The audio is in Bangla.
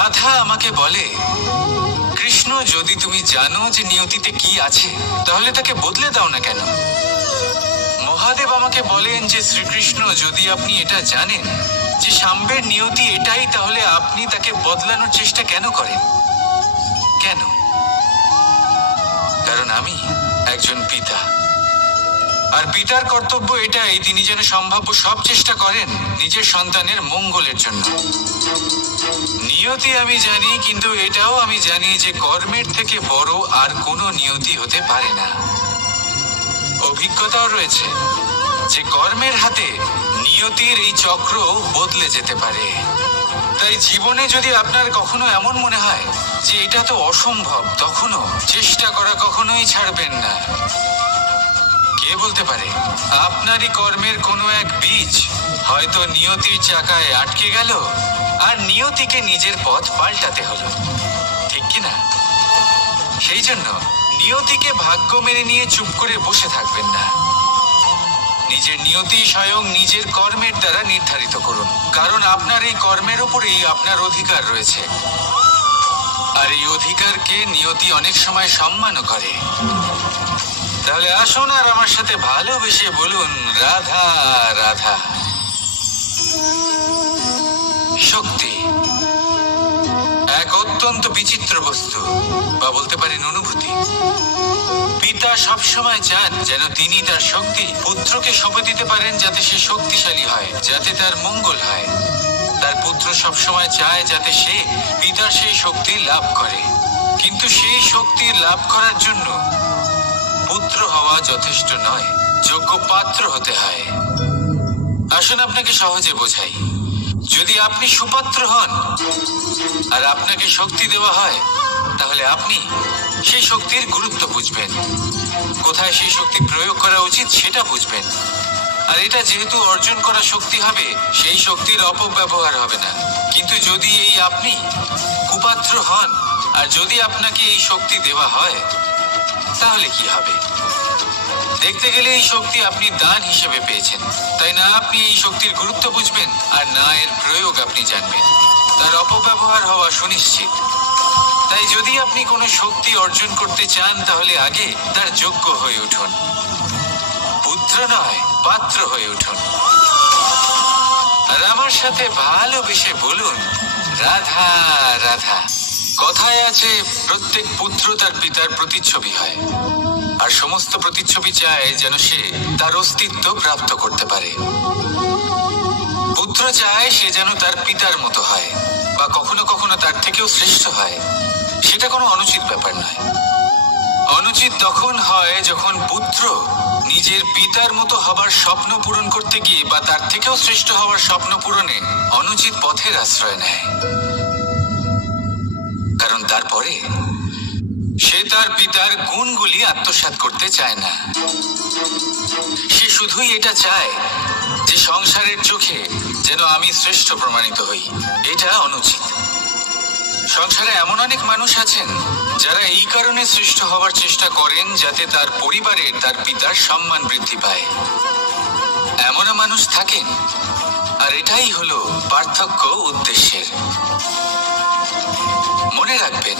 রাধা আমাকে বলে, কৃষ্ণ, যদি তুমি জানো যে নিয়তিতে কি আছে তাহলে তাকে বদলে দাও না কেন? মহাদেব আমাকে বলেন যে শ্রীকৃষ্ণ, যদি আপনি এটা জানেন যে সাম্বের নিয়তি এটাই, তাহলে আপনি তাকে বদলানোর চেষ্টা কেন করেন? কেন? কারণ আমি একজন পিতা, আর পিতার কর্তব্য এটাই, তিনি যেন সম্ভাব্য সব চেষ্টা করেন নিজের সন্তানের মঙ্গলের জন্য। নিয়তি আমি জানি, কিন্তু এটাও আমি জানি যে কর্মের থেকে বড় আর কোনো নিয়তি হতে পারে না। অভিজ্ঞতাও রয়েছে যে কর্মের হাতে নিয়তির এই চক্র বদলে যেতে পারে। তাই জীবনে যদি আপনার কখনো এমন মনে হয় যে এটা তো অসম্ভব, তখনও চেষ্টা করা কখনোই ছাড়বেন না। কে বলতে পারে আপনারই কর্মের কোনো এক বীজ হয়তো নিয়তির চাকায় আটকে গেল, আর নিয়তিকে নিজের পথ পাল্টাতে হলো, ঠিক কিনা? সেই জন্য নিয়তিকে ভাগ্য মেনে নিয়ে চুপ করে বসে থাকবেন না। নিজের নিয়তি স্বয়ং নিজের কর্মের দ্বারা নির্ধারিত করুন, কারণ আপনার এই কর্মের উপরেই আপনার অধিকার রয়েছে। আর এই অধিকারকে নিয়তি অনেক সময় সম্মানও করে। তাহলে আসুন আর আমার সাথে ভালোবেসে বলুন, রাধা রাধা। শক্তি এক অত্যন্ত বিচিত্র বস্তু, বা বলতে পারেন অনুভূতি। পিতা সবসময় চান যেন তিনি তার শক্তি পুত্রকে সঁপে দিতে পারেন, যাতে সে শক্তিশালী হয়, যাতে তার মঙ্গল হয়। তার পুত্র সবসময় চায় যাতে সে পিতার সেই শক্তি লাভ করে, কিন্তু সেই শক্তি লাভ করার জন্য পুত্র হওয়া যথেষ্ট নয়, যোগ্য পাত্র হতে হয়। আসুন আপনাকে সহজে বোঝাই। যদি আপনি সুপাত্র হন আর আপনাকে শক্তি দেওয়া হয়, তাহলে আপনি সেই শক্তির গুরুত্ব বুঝবেন, কোথায় সেই শক্তি প্রয়োগ করা উচিত সেটা বুঝবেন। আর এটা যেহেতু অর্জন করা শক্তি হবে, সেই শক্তির অপব্যবহার হবে না। কিন্তু যদি এই আপনি কুপাত্র হন আর যদি আপনাকে এই শক্তি দেওয়া হয়, তাহলে কি হবে? দেখতে গেলে এই শক্তি আপনি দান হিসেবে পেয়েছেন, তাই না আপনি এই শক্তির গুরুত্ব বুঝবেন, আর না এর প্রয়োগ আপনি জানবেন। তার অপব্যবহার হওয়া সুনিশ্চিত। তাই যদি আপনি কোনো শক্তি অর্জন করতে চান, তাহলে আগে তার যোগ্য হয়ে উঠুন। পুত্র নয়, পাত্র হয়ে উঠুন। আর আমার সাথে ভালোবেসে বলুন, রাধা রাধা। কথায় আছে, প্রত্যেক পুত্র তার পিতার প্রতিচ্ছবি হয়, আর সমস্ত প্রতিচ্ছবি চায় যেন সে তার অস্তিত্ব প্রাপ্ত করতে পারে। পুত্র চায় সে যেন তার পিতার মতো হয়, বা কখনো কখনো তার থেকেও শ্রেষ্ঠ হয়। সেটা কোনো অনুচিত ব্যাপার নয়। অনুচিত তখন হয় যখন পুত্র নিজের পিতার মতো হবার স্বপ্ন পূরণ করতে গিয়ে বা তার থেকেও শ্রেষ্ঠ হওয়ার স্বপ্ন পূরণে অনুচিত পথের আশ্রয় নেয়। কারণ তারপরে সে তার পিতার গুণগুলি আত্মসাৎ করতে চায় না। সে শুধুই এটা চায় যে সংসারের চোখে যেন আমি শ্রেষ্ঠ প্রমাণিত হই। এটা অনুচিত। সংসারে এমন অনেক মানুষ আছেন যারা এই কারণে শ্রেষ্ঠ হওয়ার চেষ্টা করেন যাতে তার পরিবারের তার পিতার সম্মান বৃদ্ধি পায়। এমনও মানুষ থাকেন, আর এটাই হলো পার্থক্য উদ্দেশ্যের। মনে রাখবেন,